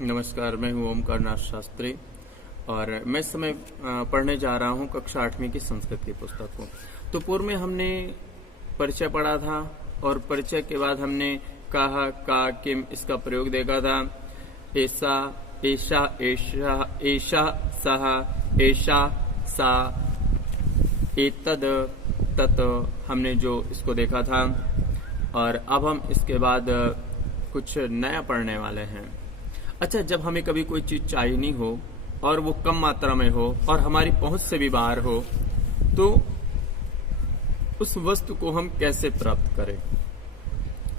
नमस्कार, मैं हूँ ओमकार नाथ शास्त्री और मैं इस समय पढ़ने जा रहा हूँ कक्षा 8वीं की संस्कृत की पुस्तक को। तो पूर्व में हमने परिचय पढ़ा था और परिचय के बाद हमने कहा का किम इसका प्रयोग देखा था। ऐसा, ऐशा, ऐशा, ऐशा, सह, ऐशा, सा, एतद, तत हमने जो इसको देखा था। और अब हम इसके बाद कुछ नया पढ़ने वाले हैं। अच्छा, जब हमें कभी कोई चीज चाहिए नहीं हो और वो कम मात्रा में हो और हमारी पहुंच से भी बाहर हो, तो उस वस्तु को हम कैसे प्राप्त करें।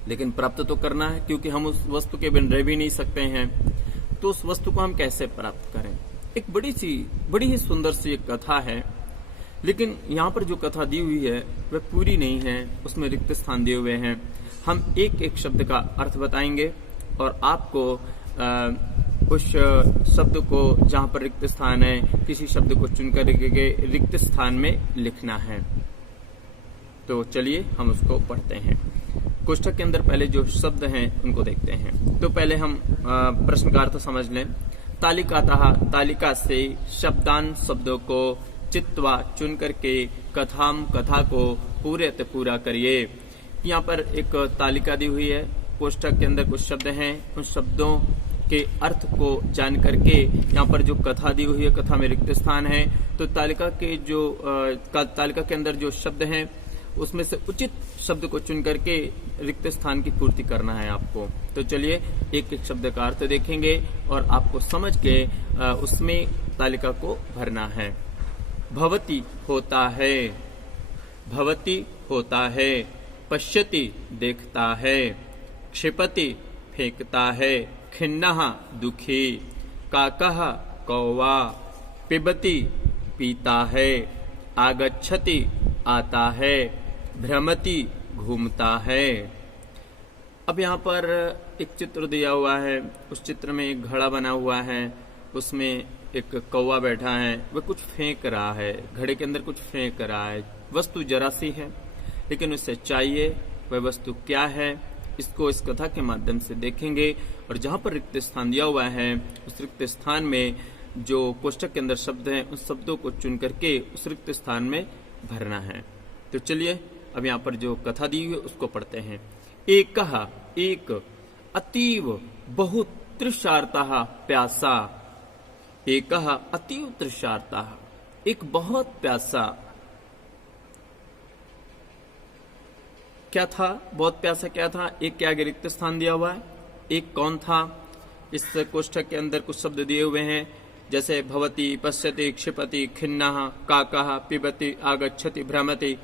लेकिन प्राप्त तो करना है, क्योंकि हम उस वस्तु के बिन रह भी नहीं सकते हैं। तो उस वस्तु को हम कैसे प्राप्त करें। एक बड़ी ही सुंदर सी एक कथा है, लेकिन यहाँ पर जो कथा दी हुई है वह पूरी नहीं है, उसमें रिक्त स्थान दिए हुए हैं। हम एक एक शब्द का अर्थ बताएंगे और आपको उस शब्द को जहां पर रिक्त स्थान है, किसी शब्द को चुनकर रिक्त स्थान में लिखना है। तो चलिए हम उसको पढ़ते हैं। कोष्ठक के अंदर पहले जो शब्द हैं उनको देखते हैं। तो पहले हम प्रश्न का अर्थ समझ लें। तालिकातः, तालिका से शब्दान शब्दों को चित्वा चुन करके कथाम कथा को पूरा करिए। यहाँ पर एक तालिका दी हुई है, कोष्ठक के अंदर कुछ शब्द हैं, उन शब्दों के अर्थ को जान करके यहाँ पर जो कथा दी हुई है, कथा में रिक्त स्थान है। तो तालिका के अंदर जो शब्द हैं उसमें से उचित शब्द को चुन करके रिक्त स्थान की पूर्ति करना है आपको। तो चलिए एक एक शब्द का अर्थ देखेंगे और आपको समझ के उसमें तालिका को भरना है। भवति होता है, भवति होता है, पश्यति देखता है, क्षिपति फेंकता है, खिन्नः दुखी, काकः कौवा, पिबति पीता है, आगच्छति आता है, भ्रमति घूमता है। अब यहाँ पर एक चित्र दिया हुआ है, उस चित्र में एक घड़ा बना हुआ है, उसमें एक कौवा बैठा है, वह कुछ फेंक रहा है, घड़े के अंदर कुछ फेंक रहा है। वस्तु जरा सी है, लेकिन उसे चाहिए, वह वस्तु क्या है इसको इस कथा के माध्यम से देखेंगे। और जहां पर रिक्त स्थान दिया हुआ है, उस रिक्त स्थान में जो कोष्ठक के अंदर शब्द हैं, उस शब्दों को चुन करके उस रिक्त स्थान में भरना है। तो चलिए अब यहाँ पर जो कथा दी हुई है उसको पढ़ते हैं। एकः, एक, अतीव, बहुत, तृषार्तः, प्यासा। एकः अतीव तृषार्तः, एक बहुत प्यासा। क्या था बहुत प्यासा, क्या था? एक के आगे रिक्त स्थान दिया हुआ है, एक कौन था? इस कोष्ठक के अंदर कुछ शब्द दिए हुए हैं, जैसे भवति, पश्यति, क्षिपति, खिन्नः, काकः, पिबति, आगच्छति, भ्रमति।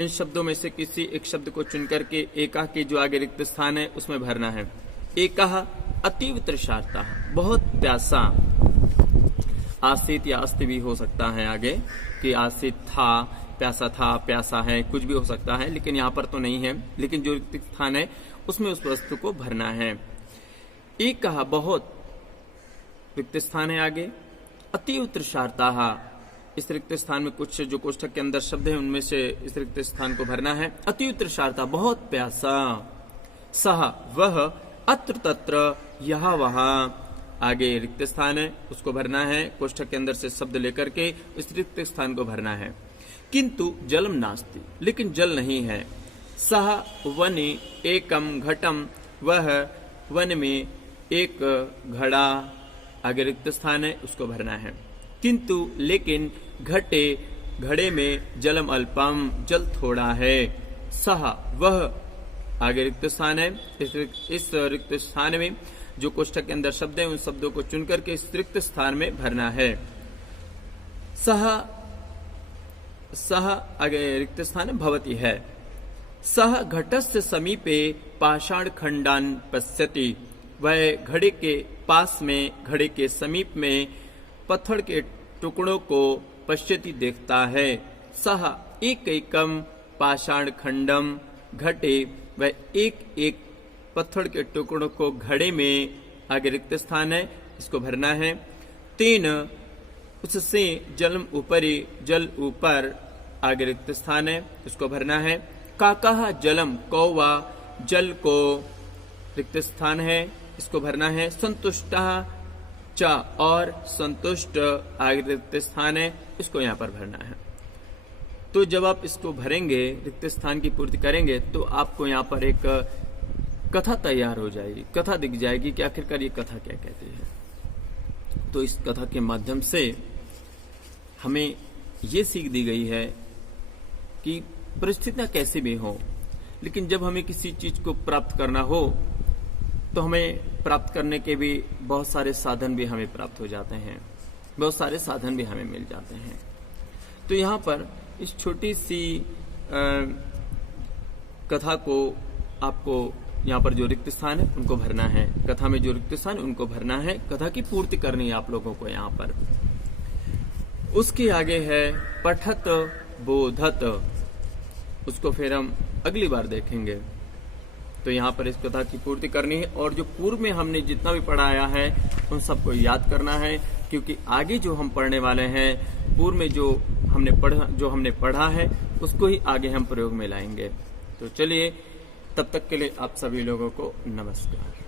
इन शब्दों में से किसी एक शब्द को चुन करके एकः के जो आगे रिक्त स्थान है उसमें भरना है। एकः अतीव तृषार्तः, बहुत प्यासा। आसीत या अस्ति भी हो सकता है आगे, कि आसीत था, प्यासा था, प्यासा है, कुछ भी हो सकता है, लेकिन यहाँ पर तो नहीं है। लेकिन जो रिक्त स्थान है उसमें उस वस्तु को भरना है। एक कहा बहुत, रिक्त स्थान है आगे। अतीव तृषार्तः, इस रिक्त स्थान में कुछ जो कोष्ठक के अंदर शब्द हैं उनमें से इस रिक्त स्थान को भरना है। अतीव तृषार्तः, बहुत प्यासा। सह, वह, अत्र तत्र, यहाँ वहाँ, आगे रिक्त स्थान है उसको भरना है। कोष्ठक के अंदर से शब्द लेकर के इस रिक्त स्थान को भरना है। किंतु जलम नास्ति, लेकिन जल नहीं है। सह वने एकम घटम, वह वन में एक घड़ा, आगे रिक्त स्थान है उसको भरना है। किंतु लेकिन घटे, घड़े में जलम अल्पम, जल थोड़ा है। सह वह, आगे रिक्त स्थान है, इस रिक्त स्थान में जो कोष्ठक के अंदर शब्द है उन शब्दों को चुन करके इस रिक्त स्थान में भरना है। सह आगे रिक्त स्थान है, भवति है। सह घटस्य समीपे पाषाण खंडान पश्यति, वह घड़े के पास में, घड़े के समीप में पत्थर के टुकड़ों को पश्यति देखता है। सह एक एकम पाषाण खंडम घटे, वह एक एक पत्थर के टुकड़ों को घड़े में, आगे रिक्त स्थान है इसको भरना है। तेन, उससे, जलम ऊपरी, जल ऊपर, आगे रिक्त स्थान है इसको भरना है। काकः जलम, कौवा, जल को, रिक्त स्थान है इसको भरना है संतुष्टः च, और संतुष्ट आगे रिक्त स्थान है, इसको यहाँ पर भरना है। तो जब आप इसको भरेंगे, रिक्त स्थान की पूर्ति करेंगे, तो आपको यहाँ पर एक कथा तैयार हो जाएगी, कथा दिख जाएगी कि आखिरकार ये कथा क्या कहती है। तो इस कथा के माध्यम से हमें ये सीख दी गई है कि परिस्थितियां कैसी भी हो, लेकिन जब हमें किसी चीज को प्राप्त करना हो तो हमें प्राप्त करने के भी बहुत सारे साधन भी हमें प्राप्त हो जाते हैं, बहुत सारे साधन भी हमें मिल जाते हैं। तो यहाँ पर इस छोटी सी कथा को आपको यहाँ पर जो रिक्त स्थान है उनको भरना है, कथा में जो रिक्त स्थान है उनको भरना है, कथा की पूर्ति करनी है आप लोगों को यहाँ पर। उसके आगे है पठत बोधत, उसको फिर हम अगली बार देखेंगे। तो यहाँ पर इस कथा की पूर्ति करनी है, और जो पूर्व में हमने जितना भी पढ़ाया है उन सबको याद करना है, क्योंकि आगे जो हम पढ़ने वाले हैं, पूर्व में जो हमने पढ़ा है उसको ही आगे हम प्रयोग में लाएंगे। तो चलिए, तब तक के लिए आप सभी लोगों को नमस्कार।